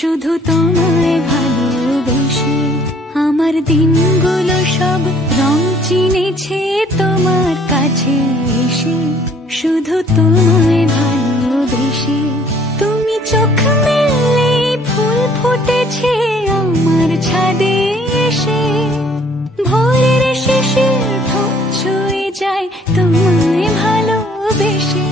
শুধু তোমায় ভালোবেসে আমার দিনগুলো সব রং চিনেছে তোমার কাছে এসে। শুধু তোমায় ভালোবেসে তুমি চোখ মেললে ফুল ফুটেছে আমার ছাদে এসে। ভোরের শিশির ঠোঁট ছুঁয়ে যায় তোমায় ভালোবেসে।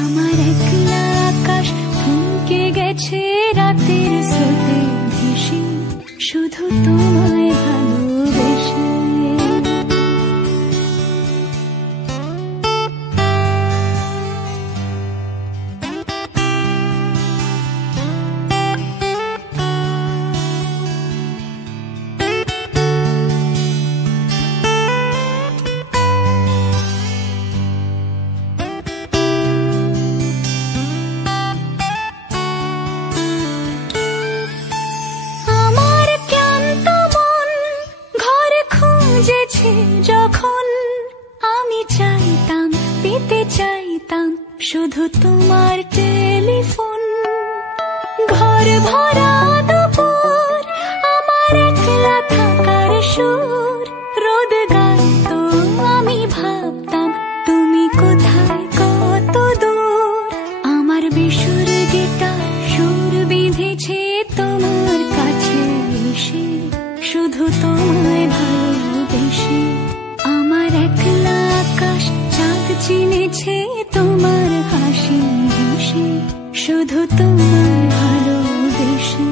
আমার একলা আকাশ থমকে গেছে রাতের স্রোতে ভেসে, শুধু তোমায় ভালোবেসে। যখন আমি চাইতাম পেতে চাইতাম শুধু তোমার টেলিফোন। ঘর ভরা দুপুর আমার একলা থাকার সুর রোদ গাইতো, আমি ভাবতাম তুমি কোথায় কত দূর। আমার বেসুর গিটার সুর বিঁধেছে তোমার কাছে এসে, শুধু তোমায় ভালোবেসে। আমার একলা আকাশ চাঁদ চিনেছে তোমার হাসি হেসে, শুধু তোমায় ভালোবেসে।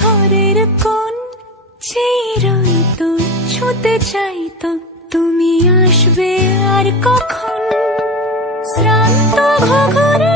ঘরের কোণ চেয়ে রইতো, ছুঁতে চাইতো তুমি আসবে আর কখন। শ্রান্ত ঘুঘুরে